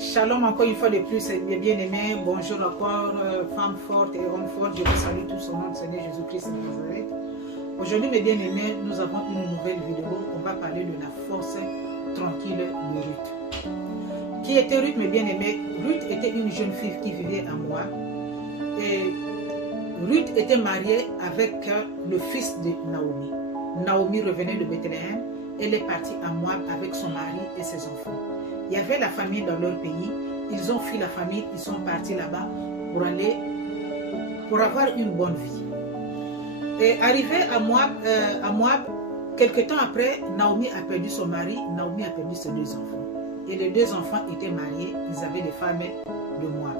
Shalom encore une fois de plus, mes bien-aimés. Bonjour encore, femmes fortes et hommes forts. Je vous salue tous au nom du Seigneur Jésus-Christ de Nazareth. Aujourd'hui, mes bien-aimés, nous avons une nouvelle vidéo. On va parler de la force tranquille de Ruth. Qui était Ruth, mes bien-aimés? Ruth était une jeune fille qui vivait à Moab. Et Ruth était mariée avec le fils de Naomi. Naomi revenait de Bethléem. Elle est partie à Moab avec son mari et ses enfants. Il y avait la famine dans leur pays. Ils ont fui la famine. Ils sont partis là-bas pour avoir une bonne vie. Et arrivé à Moab, quelque temps après, Naomi a perdu son mari. Naomi a perdu ses deux enfants. Et les deux enfants étaient mariés. Ils avaient des femmes de Moab.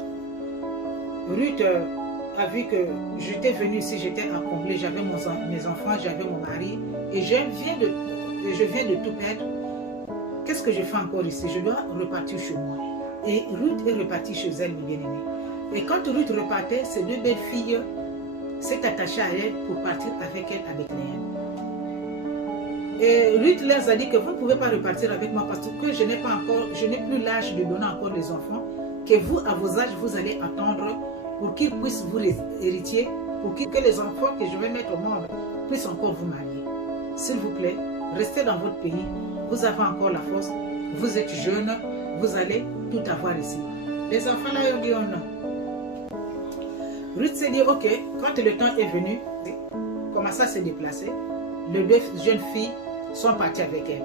Ruth a vu que j'étais venue ici, j'étais accomplie. J'avais mes enfants, j'avais mon mari. Et je viens de tout perdre. Qu'est-ce que je fais encore ici? Je dois repartir chez moi. Et Ruth est repartie chez elle, mes bien-aimés. Et quand Ruth repartait, ces deux belles filles s'est attachée à elle pour partir avec elle à Bethléem. Et Ruth leur a dit que vous ne pouvez pas repartir avec moi parce que je n'ai plus l'âge de donner encore des enfants, que vous, à vos âges, vous allez attendre pour qu'ils puissent vous hériter, pour que les enfants que je vais mettre au monde puissent encore vous marier. S'il vous plaît, restez dans votre pays. Vous avez encore la force, vous êtes jeune, vous allez tout avoir ici. Les enfants là, ils ont dit oh non. Ruth s'est dit ok, quand le temps est venu, commença à se déplacer. Les deux jeunes filles sont parties avec elle.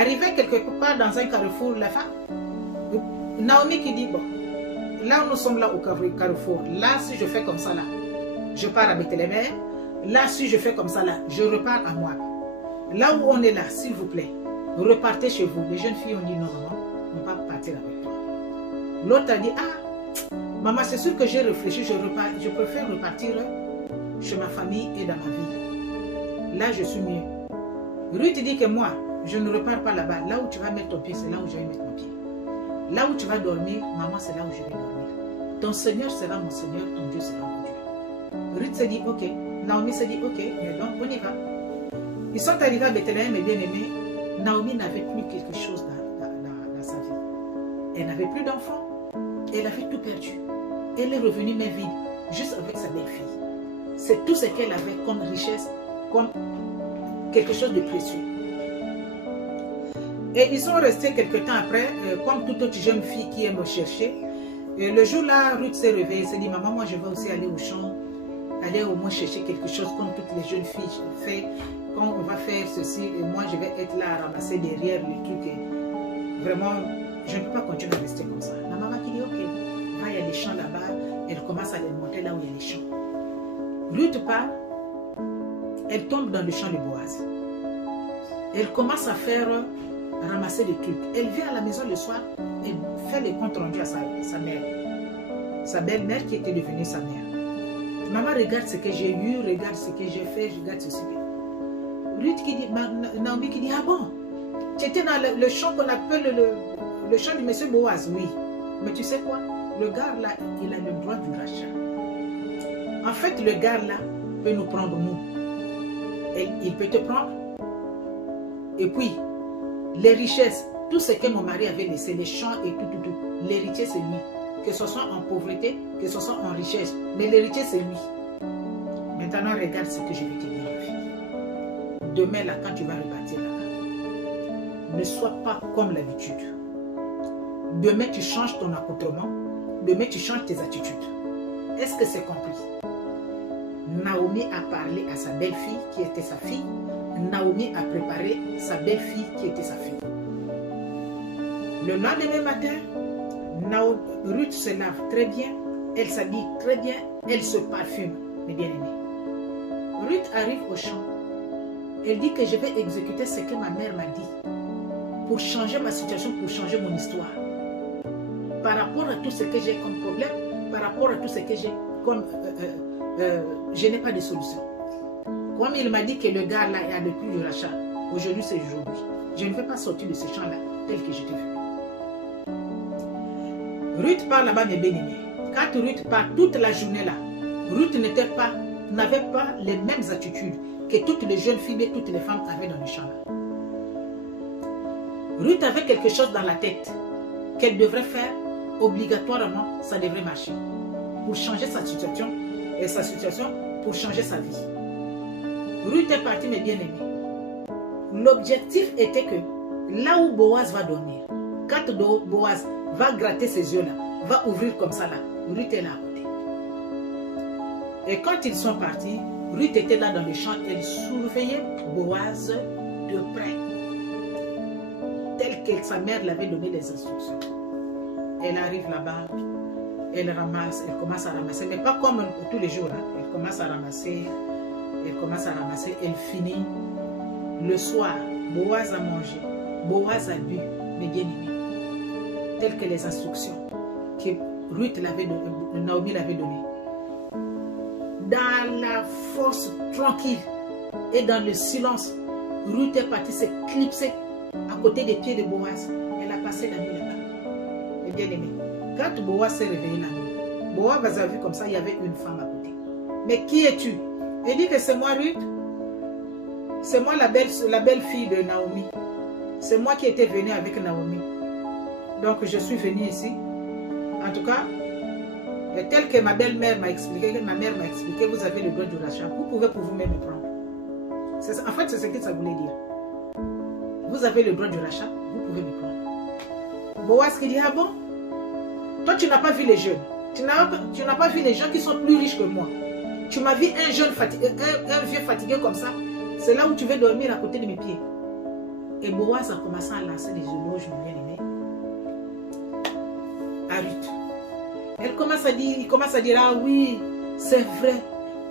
Arrivée quelque part dans un carrefour, la femme, Naomi qui dit bon, là nous sommes là au carrefour, là si je fais comme ça là, je pars à Bethléem, là si je fais comme ça là, je repars à Moab. Là où on est là, s'il vous plaît, repartez chez vous. Les jeunes filles ont dit non, non, on ne va pas partir avec toi. L'autre a dit, ah, maman, c'est sûr que j'ai réfléchi, je préfère repartir chez ma famille et dans ma vie. Là, je suis mieux. Ruth dit que moi, je ne repars pas là-bas. Là où tu vas mettre ton pied, c'est là où je vais mettre mon pied. Là où tu vas dormir, maman, c'est là où je vais dormir. Ton Seigneur sera mon Seigneur, ton Dieu sera mon Dieu. Ruth s'est dit, ok. Naomi s'est dit, ok, mais donc on y va. Ils sont arrivés à Bethléem, mes bien-aimés. Naomi n'avait plus quelque chose dans sa vie. Elle n'avait plus d'enfants. Elle avait tout perdu. Elle est revenue mais vide, juste avec sa belle-fille. C'est tout ce qu'elle avait comme richesse, comme quelque chose de précieux. Et ils sont restés quelque temps après, comme toute autre jeune fille qui aime chercher. Et le jour-là, Ruth s'est réveillée, elle s'est dit, maman, moi je vais aussi aller au champ, aller au moins chercher quelque chose comme toutes les jeunes filles font. Quand on va faire ceci, et moi je vais être là à ramasser derrière les trucs. Et vraiment, je ne peux pas continuer à rester comme ça. La maman qui dit, ok, là il y a des champs là-bas, elle commence à les monter là où il y a les champs. Ruth part, elle tombe dans le champ de Boaz. Elle commence à faire ramasser des trucs. Elle vient à la maison le soir, elle fait les comptes rendus à sa mère. Sa belle-mère qui était devenue sa mère. Maman, regarde ce que j'ai eu, regarde ce que j'ai fait, regarde ceci. Ruth qui dit, Naomi qui dit, ah bon, tu étais dans le champ qu'on appelle le champ du monsieur Boaz, oui. Mais tu sais quoi, le gars là, il a le droit du rachat. En fait, le gars là peut nous prendre nous. Et il peut te prendre. Et puis, les richesses, tout ce que mon mari avait laissé, les champs et tout. L'héritier, c'est lui. Que ce soit en pauvreté, que ce soit en richesse. Mais l'héritier, c'est lui. Maintenant, regarde ce que je vais te dire, ma fille. Demain, là, quand tu vas repartir là-bas, ne sois pas comme l'habitude. Demain, tu changes ton accoutrement. Demain, tu changes tes attitudes. Est-ce que c'est compris? Naomi a parlé à sa belle-fille qui était sa fille. Naomi a préparé sa belle-fille qui était sa fille. Le lendemain matin, Ruth se lave très bien. Elle s'habille très bien. Elle se parfume, mes bien-aimés. Ruth arrive au champ. Elle dit que je vais exécuter ce que ma mère m'a dit pour changer ma situation, pour changer mon histoire. Par rapport à tout ce que j'ai comme problème, par rapport à tout ce que j'ai comme... je n'ai pas de solution. Comme il m'a dit que le gars là a le prix du rachat, aujourd'hui c'est aujourd'hui. Je ne vais pas sortir de ce champ-là tel que je t'ai vu. Ruth part là-bas, mes bien-aimés. Quand Ruth part toute la journée là, Ruth n'avait pas les mêmes attitudes que toutes les jeunes filles et toutes les femmes avaient dans le champ. Ruth avait quelque chose dans la tête qu'elle devrait faire obligatoirement, ça devrait marcher. Pour changer sa situation, pour changer sa vie. Ruth est partie, mes bien-aimés. L'objectif était que là où Boaz va dormir, quand Boaz va gratter ses yeux là, va ouvrir comme ça là, Ruth est là à côté. Et quand ils sont partis, Ruth était là dans le champ, elle surveillait Boaz de près, tel que sa mère l'avait donné les instructions. Elle arrive là-bas, elle ramasse, elle commence à ramasser, mais pas comme tous les jours, hein. Elle commence à ramasser, elle finit. Le soir, Boaz a mangé, Boaz a bu, mes bien-aimés, telles que les instructions que Naomi l'avait données. Dans la force tranquille et dans le silence, Ruth est partie s'éclipser à côté des pieds de Boaz. Elle a passé la nuit là-bas. Mes bien-aimés, quand Boaz s'est réveillé la nuit, Boaz a vu comme ça, il y avait une femme à côté. Mais qui es-tu? Elle dit que c'est moi Ruth. C'est moi la belle fille de Naomi. C'est moi qui étais venue avec Naomi. Donc je suis venue ici. En tout cas, tel que ma belle-mère m'a expliqué, vous avez le droit du rachat. Vous pouvez pour vous-même me prendre. En fait, c'est ce que ça voulait dire. Vous avez le droit du rachat, vous pouvez me prendre. Boaz qui dit, ah bon? Toi, tu n'as pas vu les jeunes. Tu n'as pas vu les gens qui sont plus riches que moi. Tu m'as vu un jeune fatigué, un vieux fatigué comme ça. C'est là où tu veux dormir à côté de mes pieds. Et Boaz a commencé à lancer des éloges, mon bien-aimé, à Ruth. Il commence à dire, ah oui, c'est vrai.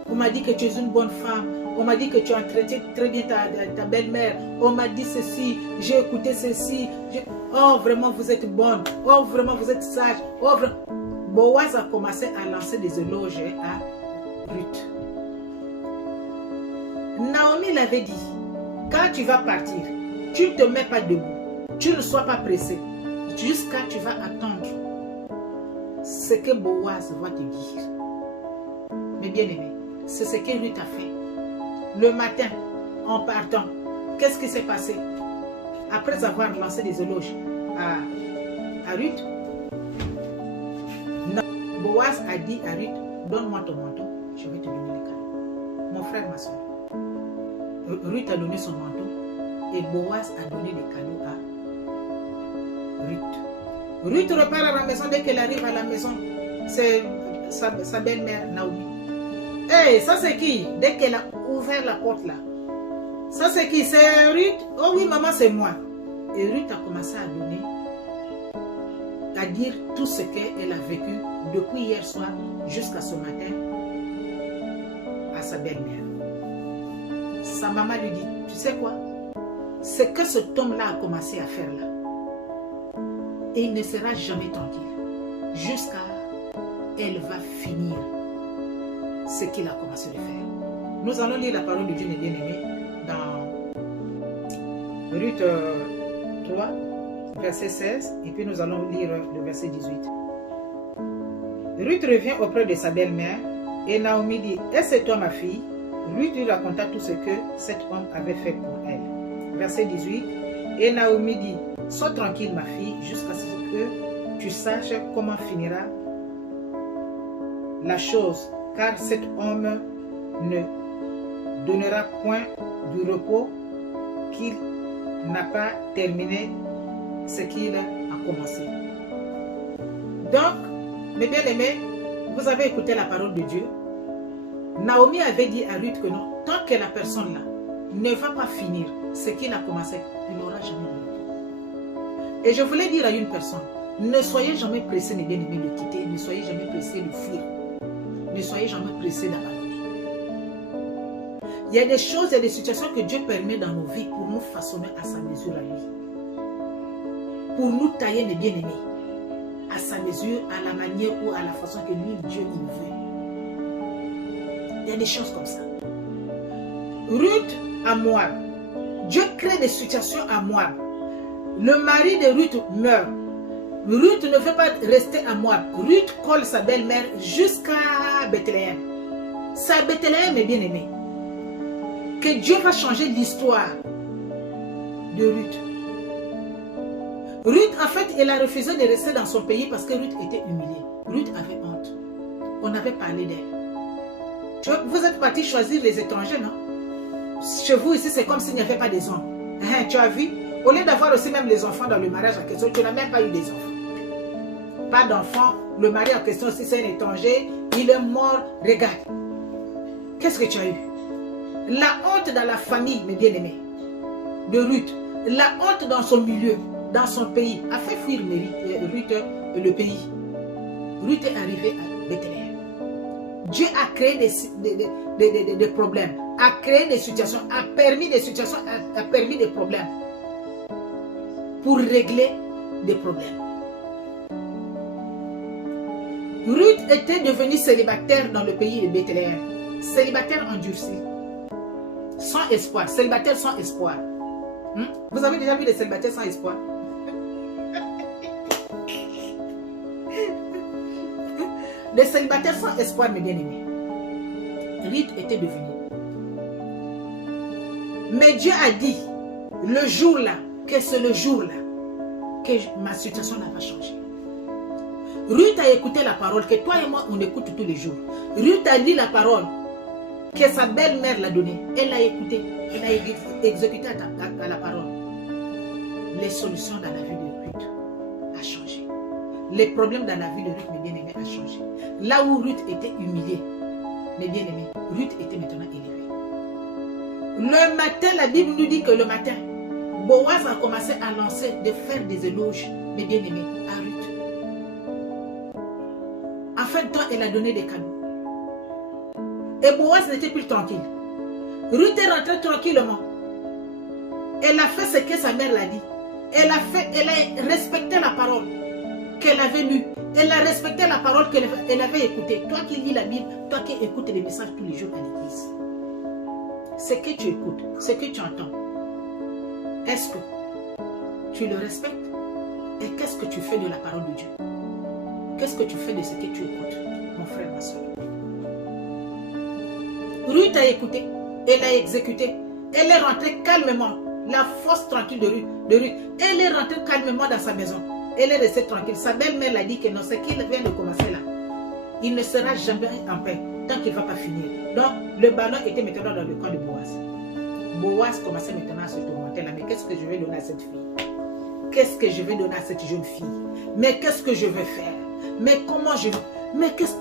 On m'a dit que tu es une bonne femme. On m'a dit que tu as traité très bien ta belle-mère. On m'a dit ceci, j'ai écouté ceci. Oh, vraiment, vous êtes bonne. Oh, vraiment, vous êtes sage. Oh, vraiment. Boaz a commencé à lancer des éloges à Ruth. Naomi l'avait dit, quand tu vas partir, tu ne te mets pas debout. Tu ne sois pas pressé. Jusqu'à tu vas attendre ce que Boaz va te dire. Mais bien aimé, c'est ce que Ruth a fait. Le matin, en partant, qu'est-ce qui s'est passé? Après avoir lancé des éloges à Ruth, Boaz a dit à Ruth, donne-moi ton manteau, je vais te donner les cadeaux. Mon frère, ma soeur, Ruth a donné son manteau et Boaz a donné les cadeaux à Ruth. Ruth repart à la maison. Dès qu'elle arrive à la maison, c'est sa belle-mère Naomi. Hey, ça c'est qui? Dès qu'elle a ouvert la porte là, ça c'est qui? C'est Ruth? Oh oui maman, c'est moi. Et Ruth a commencé à donner, à dire tout ce qu'elle a vécu depuis hier soir jusqu'à ce matin à sa belle-mère. Sa maman lui dit, tu sais quoi? Ce que cet homme-là a commencé à faire là, et il ne sera jamais tranquille jusqu'à elle va finir ce qu'il a commencé de faire. Nous allons lire la parole de Dieu, mes bien-aimés, dans Ruth 3, verset 16, et puis nous allons lire le verset 18. Ruth revient auprès de sa belle-mère, et Naomi dit, est-ce toi ma fille? Ruth lui raconta tout ce que cet homme avait fait pour elle. Verset 18, et Naomi dit, sois tranquille ma fille, jusqu'à ce que tu saches comment finira la chose, car cet homme ne donnera point du repos qu'il n'a pas terminé ce qu'il a commencé. Donc, mes bien-aimés, vous avez écouté la parole de Dieu. Naomi avait dit à Ruth que non, tant que la personne là ne va pas finir ce qu'il a commencé, il n'aura jamais de repos. Et je voulais dire à une personne, ne soyez jamais pressés, mes bien-aimés, de quitter, ne soyez jamais pressés de fuir, ne soyez jamais pressés d'abandonner. Il y a des choses, il y a des situations que Dieu permet dans nos vies pour nous façonner à sa mesure à lui. Pour nous tailler, mes bien-aimés, à sa mesure, à la manière ou à la façon que lui, Dieu, il veut. Il y a des choses comme ça. Ruth à Moab. Dieu crée des situations à Moab. Le mari de Ruth meurt. Ruth ne veut pas rester à Moab. Ruth colle sa belle-mère jusqu'à Bethléem. C'est à Bethléem, mes bien-aimés, que Dieu va changer l'histoire de Ruth. Ruth, en fait, elle a refusé de rester dans son pays parce que Ruth était humiliée. Ruth avait honte. On avait parlé d'elle. Vous êtes partis choisir les étrangers, non? Chez vous, ici, c'est comme s'il n'y avait pas des hommes. Tu as vu? Au lieu d'avoir aussi même les enfants dans le mariage en question, tu n'as même pas eu des enfants. Pas d'enfants. Le mari en question, si c'est un étranger, il est mort. Regarde. Qu'est-ce que tu as eu? La honte dans la famille, mes bien-aimés, de Ruth. La honte dans son milieu, dans son pays, a fait fuir Ruth le pays. Ruth est arrivée à Bethléem. Dieu a créé des problèmes, a créé des situations, a permis des situations, a permis des problèmes pour régler des problèmes. Ruth était devenue célibataire dans le pays de Bethléem. Célibataire endurci. Sans espoir. Célibataire sans espoir. Vous avez déjà vu des célibataires sans espoir? Des célibataires sans espoir, mes bien-aimés. Ruth était devenue. Mais Dieu a dit, le jour-là, que c'est le jour-là, que ma situation n'a pas changé. Ruth a écouté la parole, que toi et moi, on écoute tous les jours. Ruth a dit la parole, que sa belle-mère l'a donnée. Elle l'a écoutée, elle a exécuté à la parole. Les solutions dans la vie de Ruth a changé. Les problèmes dans la vie de Ruth, mes bien-aimés, a changé. Là où Ruth était humiliée, mes bien-aimés, Ruth était maintenant élevée. Le matin, la Bible nous dit que le matin, Boaz a commencé à lancer, de faire des éloges, mes bien-aimés, à Ruth. En fin de temps, elle a donné des cadeaux. Et Boaz n'était plus tranquille. Ruth est rentrée tranquillement. Elle a fait ce que sa mère l'a dit. Elle a respecté la parole qu'elle avait lue. Elle a respecté la parole qu'elle avait écoutée. Toi qui lis la Bible, toi qui écoutes les messages tous les jours à l'église. Ce que tu écoutes, ce que tu entends, est-ce que tu le respectes? Et qu'est-ce que tu fais de la parole de Dieu? Qu'est-ce que tu fais de ce que tu écoutes, mon frère, ma soeur? Ruth a écouté, elle a exécuté, elle est rentrée calmement, la force tranquille de Ruth. Elle est rentrée calmement dans sa maison, elle est restée tranquille. Sa belle-mère l'a dit que non, ce qu'il vient de commencer là, il ne sera jamais en paix tant qu'il ne va pas finir. Donc le ballon était maintenant dans le camp de Boaz. Boaz commençait maintenant à se tourmenter là, mais qu'est-ce que je vais donner à cette fille? Qu'est-ce que je vais donner à cette jeune fille? Mais qu'est-ce que je vais faire? Mais comment je... Mais qu'est-ce...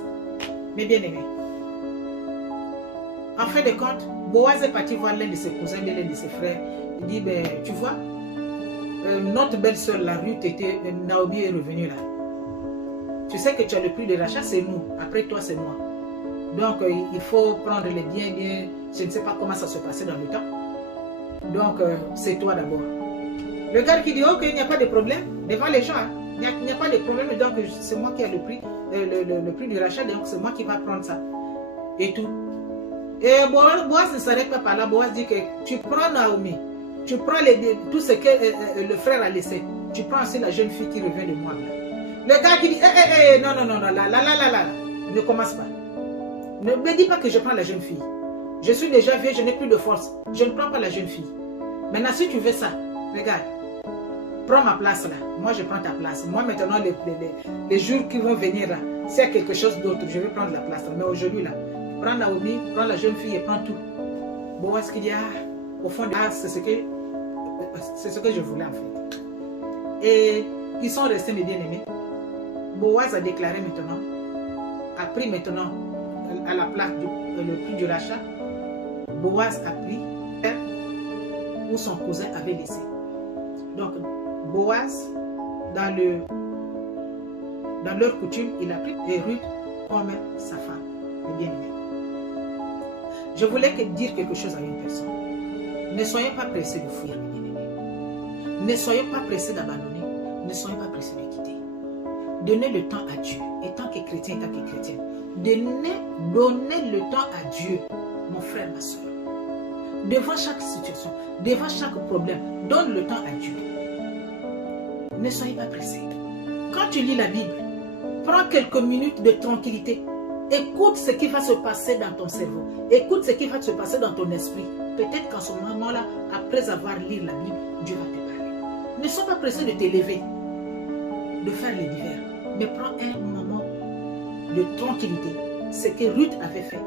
Mais bien aimé. En fin de compte, Boaz est parti voir l'un de ses cousins, l'un de ses frères. Il dit, ben, tu vois, notre belle-sœur, la Ruth, Naomi est revenue là. Tu sais que tu as le prix de rachat, c'est nous. Après toi, c'est moi. Donc, il faut prendre les biens. Je ne sais pas comment ça se passait dans le temps. Donc, c'est toi d'abord. Le gars qui dit, ok, il n'y a pas de problème. Devant les gens, hein, il n'y a pas de problème. Donc, c'est moi qui ai le prix du rachat. Donc, c'est moi qui va prendre ça. Et tout. Et Boaz ne s'arrête pas par là. Boaz dit que tu prends Naomi. Tu prends tout ce que le frère a laissé. Tu prends aussi la jeune fille qui revient de moi. Là. Le gars qui dit, non, là. Ne commence pas. Ne me dis pas que je prends la jeune fille. Je suis déjà vieux, je n'ai plus de force. Je ne prends pas la jeune fille. Maintenant, si tu veux ça, regarde. Prends ma place là. Moi, je prends ta place. Moi, maintenant, les jours qui vont venir là, s'il y a quelque chose d'autre, je vais prendre la place là. Mais aujourd'hui là, prends Naomi, prends la jeune fille et prends tout. Boaz qui dit, au fond, c'est ce que je voulais en fait. Et ils sont restés mes bien-aimés. Boaz a déclaré maintenant, a pris maintenant à la place le prix du rachat. Boaz a pris où son cousin avait laissé. Donc, Boaz, dans leur coutume, il a pris Ruth comme sa femme, le bien-aimé. Je voulais dire quelque chose à une personne. Ne soyez pas pressés de fuir, mes bien-aimés. Ne soyez pas pressés d'abandonner. Ne soyez pas pressés de quitter. Donnez le temps à Dieu. Et tant que chrétien, donnez le temps à Dieu, mon frère, ma soeur. Devant chaque situation, devant chaque problème, donne le temps à Dieu. Ne soyez pas pressés. Quand tu lis la Bible, prends quelques minutes de tranquillité. Écoute ce qui va se passer dans ton cerveau. Écoute ce qui va se passer dans ton esprit. Peut-être qu'en ce moment-là, après avoir lu la Bible, Dieu va te parler. Ne sois pas pressé de t'élever. de faire les divers. Mais prends un moment de tranquillité. Ce que Ruth avait fait.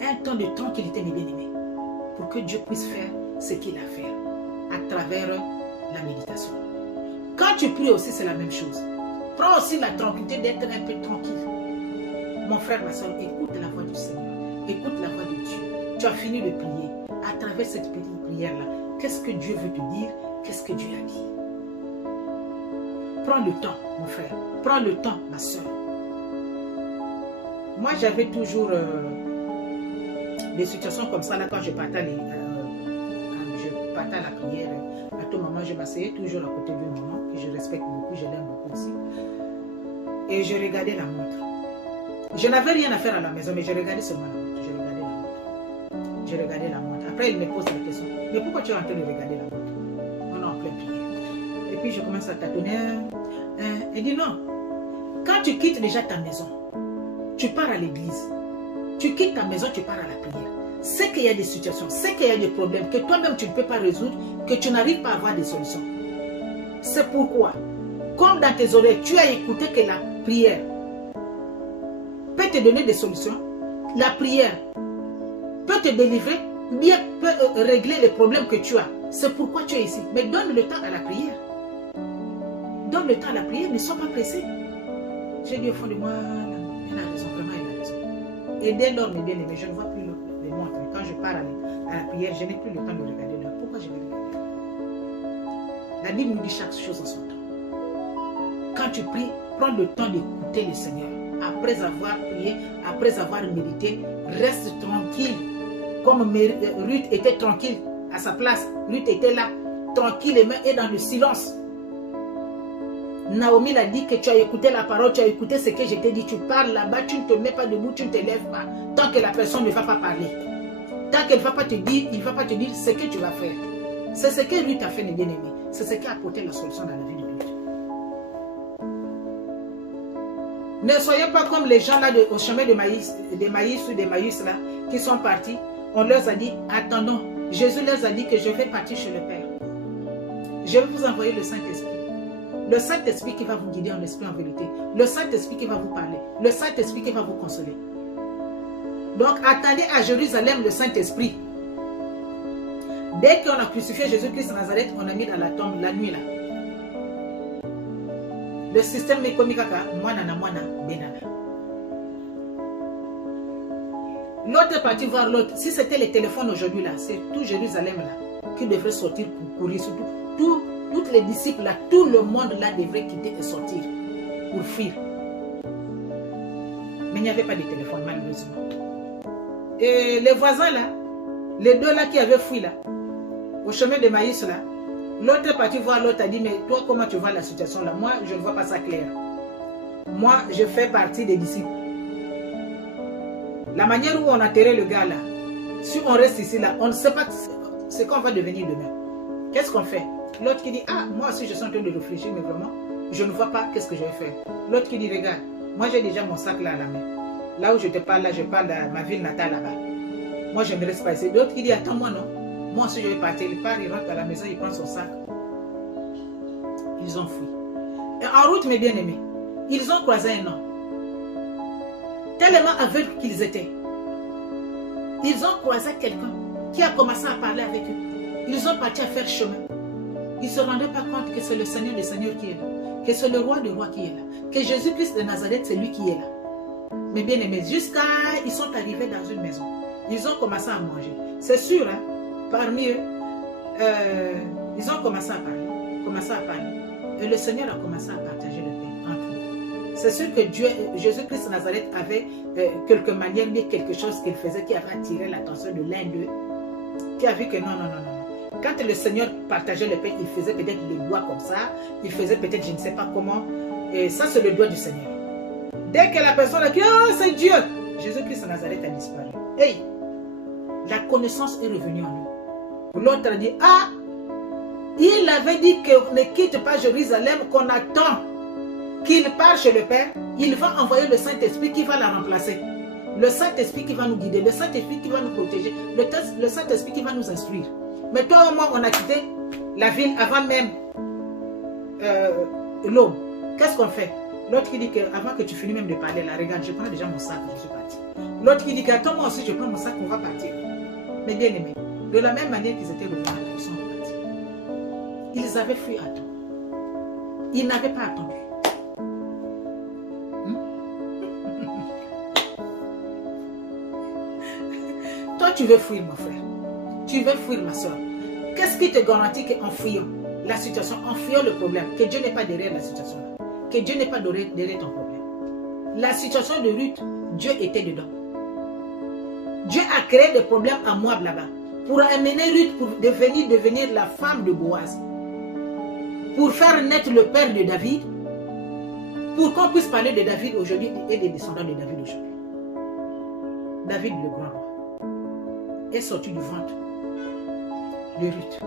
Un temps de tranquillité, mes bien-aimés. Pour que Dieu puisse faire ce qu'il a fait à travers la méditation. Quand tu pries aussi, c'est la même chose. Prends aussi la tranquillité d'être un peu tranquille. Mon frère, ma soeur, écoute la voix du Seigneur. Écoute la voix de Dieu. Tu as fini de prier. À travers cette petite prière-là, qu'est-ce que Dieu veut te dire? Qu'est-ce que Dieu a dit? Prends le temps, mon frère. Prends le temps, ma soeur. Moi, j'avais toujours des situations comme ça, là, quand je partais à la prière. À tout moment, je m'asseyais toujours à côté d'une maman, que je respecte beaucoup, je l'aime beaucoup aussi. Et je regardais la montre. Je n'avais rien à faire à la maison, mais je regardais seulement la montre. Je regardais la montre. Je regardais la montre. Après, il me pose la question. Mais pourquoi tu es en train de regarder la montre? On est en pleine prière. Et puis, je commence à tâtonner. Il dit non. Quand tu quittes déjà ta maison, tu pars à l'église. Tu quittes ta maison, tu pars à la prière. C'est qu'il y a des situations, c'est qu'il y a des problèmes que toi-même tu ne peux pas résoudre, que tu n'arrives pas à avoir des solutions. C'est pourquoi, comme dans tes oreilles, tu as écouté que la prière peut te donner des solutions, la prière peut te délivrer, bien peut régler les problèmes que tu as. C'est pourquoi tu es ici. Mais donne le temps à la prière. Donne le temps à la prière, ne sois pas pressé. J'ai dit au fond de moi, il a raison, vraiment il a raison. Et dès lors, mes bien-aimés, je ne vois plus les montres. Quand je pars à la prière, je n'ai plus le temps de regarder l'heure. Pourquoi je vais regarder? La Bible nous dit chaque chose en son temps. Quand tu pries, prends le temps d'écouter le Seigneur. Après avoir prié, après avoir médité, reste tranquille. Comme Ruth était tranquille à sa place. Ruth était là, tranquille et dans le silence. Naomi l'a dit que tu as écouté la parole, tu as écouté ce que je t'ai dit. Tu parles là-bas, tu ne te mets pas debout, tu ne te lèves pas. Tant que la personne ne va pas parler. Tant qu'elle ne va pas te dire, il ne va pas te dire ce que tu vas faire. C'est ce que Ruth a fait, mes bien-aimés. C'est ce qui a apporté la solution dans la vie de Ruth. Ne soyez pas comme les gens là au chemin de Maïs ou des Maïs là, qui sont partis. On leur a dit, attendons. Jésus leur a dit que je vais partir chez le Père. Je vais vous envoyer le Saint-Esprit. Le Saint-Esprit qui va vous guider en esprit en vérité. Le Saint-Esprit qui va vous parler. Le Saint-Esprit qui va vous consoler. Donc attendez à Jérusalem le Saint-Esprit. Dès qu'on a crucifié Jésus-Christ de Nazareth, on a mis dans la tombe la nuit là. Le système mékomikaka, moana benana. L'autre est parti voir l'autre. Si c'était les téléphones aujourd'hui là, c'est tout Jérusalem là qui devrait sortir pour courir. Surtout toutes les disciples là, tout le monde là devrait quitter et sortir pour fuir. Mais il n'y avait pas de téléphone malheureusement. Et les voisins là, les deux là qui avaient fui là, au chemin de Maïs là, l'autre est parti voir l'autre, a dit, mais toi comment tu vois la situation là? Moi je ne vois pas ça clair. Moi je fais partie des disciples. La manière où on a enterré le gars là, si on reste ici là, on ne sait pas ce qu'on va devenir demain. Qu'est-ce qu'on fait? L'autre qui dit, ah, moi aussi je suis en train de réfléchir, mais vraiment, je ne vois pas qu'est-ce que je vais faire. L'autre qui dit, regarde, moi j'ai déjà mon sac là à la main. Là où je te parle, là, je parle de ma ville natale là-bas. Moi je ne reste pas ici. L'autre qui dit, attends-moi non. Moi aussi je vais partir. Il part, il rentre à la maison, il prend son sac. Ils ont fui. Et en route, mes bien-aimés, ils ont croisé un homme. Tellement aveugles qu'ils étaient. Ils ont croisé quelqu'un qui a commencé à parler avec eux. Ils ont parti à faire chemin. Ils ne se rendaient pas compte que c'est le Seigneur des Seigneurs qui est là. Que c'est le roi des rois qui est là. Que Jésus-Christ de Nazareth, c'est lui qui est là. Mais bien aimés, jusqu'à ils sont arrivés dans une maison. Ils ont commencé à manger. C'est sûr, hein, parmi eux, ils ont commencé à parler. Et le Seigneur a commencé à partager le pain entre eux. C'est sûr que Jésus-Christ de Nazareth avait quelque manière, mais quelque chose qu'il faisait qui avait attiré l'attention de l'un d'eux. Qui a vu que non. Quand le Seigneur partageait le pain, il faisait peut-être des doigts comme ça. Il faisait peut-être, je ne sais pas comment. Et ça, c'est le doigt du Seigneur. Dès que la personne a dit, oh, c'est Dieu, Jésus-Christ de Nazareth a disparu. Hey, la connaissance est revenue en nous. L'autre a dit, ah, il avait dit qu'on ne quitte pas Jérusalem, qu'on attend qu'il parte chez le Père. Il va envoyer le Saint-Esprit qui va la remplacer. Le Saint-Esprit qui va nous guider, le Saint-Esprit qui va nous protéger, le Saint-Esprit qui va nous instruire. Mais toi et moi, on a quitté la ville avant même l'aube. Qu'est-ce qu'on fait? L'autre qui dit que avant que tu finisses même de parler, là, regarde, je prends déjà mon sac, je suis parti. L'autre qui dit que attends, moi aussi, je prends mon sac, on va partir. Mais bien aimé, de la même manière qu'ils étaient revenus à la maison, ils sont repartis. Ils avaient fui à temps. Ils n'avaient pas attendu. Toi, tu veux fuir, mon frère. Tu veux fuir, ma soeur. Qu'est-ce qui te garantit qu'en fuyant la situation, en fuyant le problème, que Dieu n'est pas derrière la situation là, que Dieu n'est pas derrière ton problème? La situation de Ruth, Dieu était dedans. Dieu a créé des problèmes à Moab là-bas pour amener Ruth pour devenir la femme de Boaz, pour faire naître le père de David, pour qu'on puisse parler de David aujourd'hui et des descendants de David aujourd'hui. David, le grand roi, est sorti du ventre de Ruth.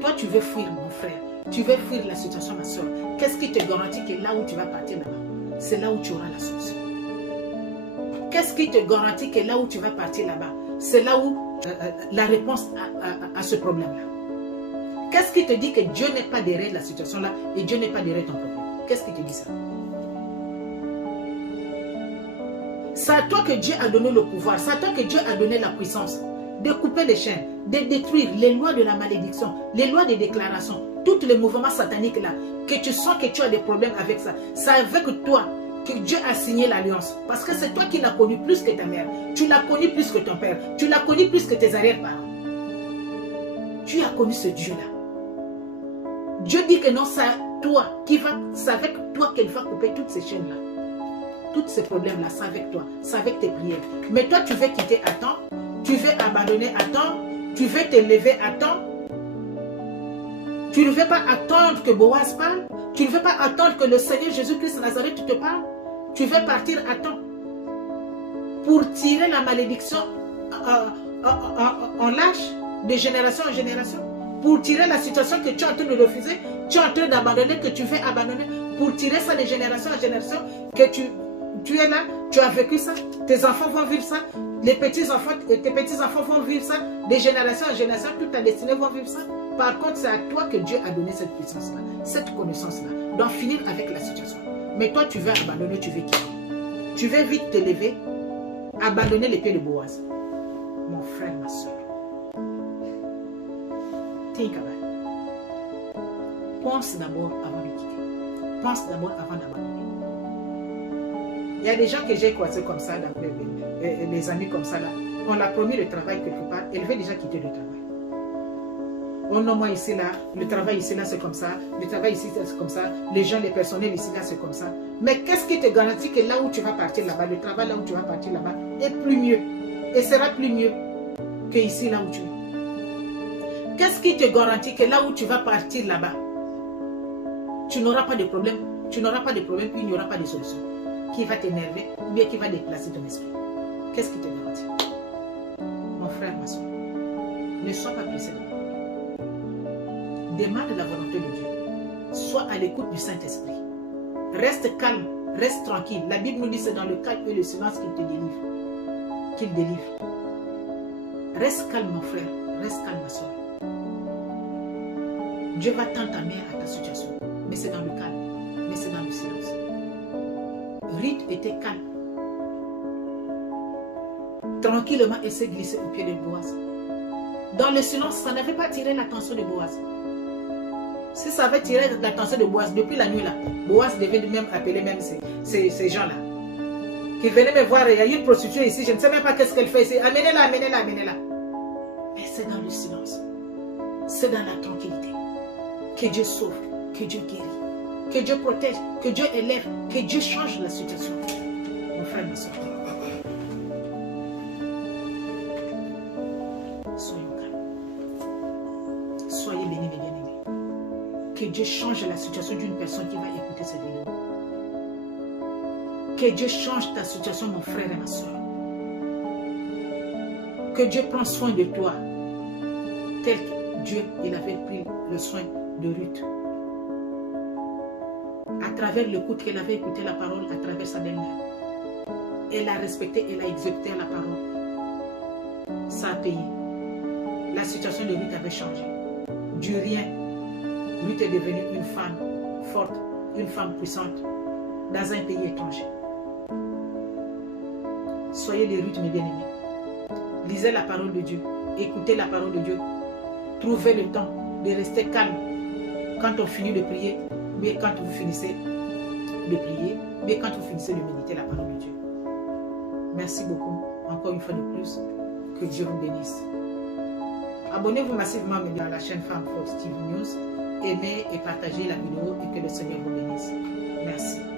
Toi, tu veux fuir, mon frère. Tu veux fuir la situation, ma soeur. Qu'est-ce qui te garantit que là où tu vas partir là-bas, c'est là où tu auras la solution? Qu'est-ce qui te garantit que là où tu vas partir là-bas, c'est là où la réponse à ce problème-là? Qu'est-ce qui te dit que Dieu n'est pas derrière la situation-là et Dieu n'est pas derrière ton problème? Qu'est-ce qui te dit ça? C'est à toi que Dieu a donné le pouvoir, c'est à toi que Dieu a donné la puissance de couper les chaînes, de détruire les lois de la malédiction, les lois des déclarations, tous les mouvements sataniques là, que tu sens que tu as des problèmes avec ça. C'est avec toi que Dieu a signé l'alliance. Parce que c'est toi qui l'as connu plus que ta mère. Tu l'as connu plus que ton père. Tu l'as connu plus que tes arrière-parents. Tu as connu ce Dieu-là. Dieu dit que non, c'est avec toi qu'elle va couper toutes ces chaînes-là. Tous ces problèmes-là, c'est avec toi. C'est avec tes prières. Mais toi, tu veux quitter à temps. Tu veux abandonner à temps. Tu veux te lever à temps. Tu ne veux pas attendre que Boaz parle. Tu ne veux pas attendre que le Seigneur Jésus-Christ de Nazareth te parle. Tu veux partir à temps pour tirer la malédiction en lâche de génération en génération. Pour tirer la situation que tu es en train de refuser, tu es en train d'abandonner, que tu veux abandonner. Pour tirer ça de génération en génération, que tu es là, tu as vécu ça. Tes enfants vont vivre ça. Tes petits-enfants vont vivre ça. De génération en génération, toute ta destinée va vivre ça. Par contre, c'est à toi que Dieu a donné cette puissance-là, cette connaissance-là, d'en finir avec la situation. Mais toi, tu veux abandonner, tu veux quitter. Tu veux vite te lever, abandonner les pieds de Boaz. Mon frère, ma soeur. Think about it. Pense d'abord avant de quitter. Pense d'abord avant d'abandonner. Il y a des gens que j'ai croisés comme ça, les amis comme ça, là. On l'a promis le travail quelque part, elle veut déjà quitter le travail. Oh non, moi ici, là, le travail ici, là, c'est comme ça. Le travail ici, c'est comme ça. Les gens, les personnels ici, là, c'est comme ça. Mais qu'est-ce qui te garantit que là où tu vas partir là-bas, le travail là où tu vas partir là-bas, est plus mieux et sera plus mieux que ici, là où tu es? Qu'est-ce qui te garantit que là où tu vas partir là-bas, tu n'auras pas de problème, il n'y aura pas de solution qui va t'énerver ou bien qui va déplacer ton esprit? Qu'est-ce qui te garantit? Mon frère, ma soeur, ne sois pas pressé d'abord. Demande la volonté de Dieu. Sois à l'écoute du Saint-Esprit. Reste calme, reste tranquille. La Bible nous dit que c'est dans le calme et le silence qu'il te délivre. Qu'il délivre. Reste calme, mon frère. Reste calme, ma soeur. Dieu va tendre ta main à ta situation. Mais c'est dans le calme. Mais c'est dans le silence. Ruth était calme. Tranquillement, elle s'est glissée au pied de Boaz. Dans le silence, ça n'avait pas tiré l'attention de Boaz. Si ça avait tiré l'attention de Boaz depuis la nuit là, Boaz devait même appeler même ces gens-là. Qui venaient me voir, il y a une prostituée ici, je ne sais même pas qu'est-ce qu'elle fait ici. Amenez-la, amenez-la, amenez-la. Mais c'est dans le silence. C'est dans la tranquillité. Que Dieu sauve, que Dieu guérit, que Dieu protège, que Dieu élève, que Dieu change la situation. Mon frère, ma soeur. Soyons calmes. Soyez bénis, mes bien-aimés. Que Dieu change la situation d'une personne qui va écouter cette vidéo. Que Dieu change ta situation, mon frère et ma soeur. Que Dieu prenne soin de toi, tel que Dieu il avait pris le soin de Ruth. À travers l'écoute qu'elle avait écouté la parole, à travers sa belle-mère. Elle a respecté, elle a exécuté la parole. Ça a payé. La situation de Ruth avait changé. Du rien, Ruth est devenue une femme forte, une femme puissante dans un pays étranger. Soyez des Ruth, mes bien-aimés. Lisez la parole de Dieu. Écoutez la parole de Dieu. Trouvez le temps de rester calme quand on finit de prier, mais quand vous finissez de prier, mais quand vous finissez de méditer la parole de Dieu. Merci beaucoup. Encore une fois de plus, que Dieu vous bénisse. Abonnez-vous massivement à la chaîne Femme Forte TV News. Aimez et partagez la vidéo et que le Seigneur vous bénisse. Merci.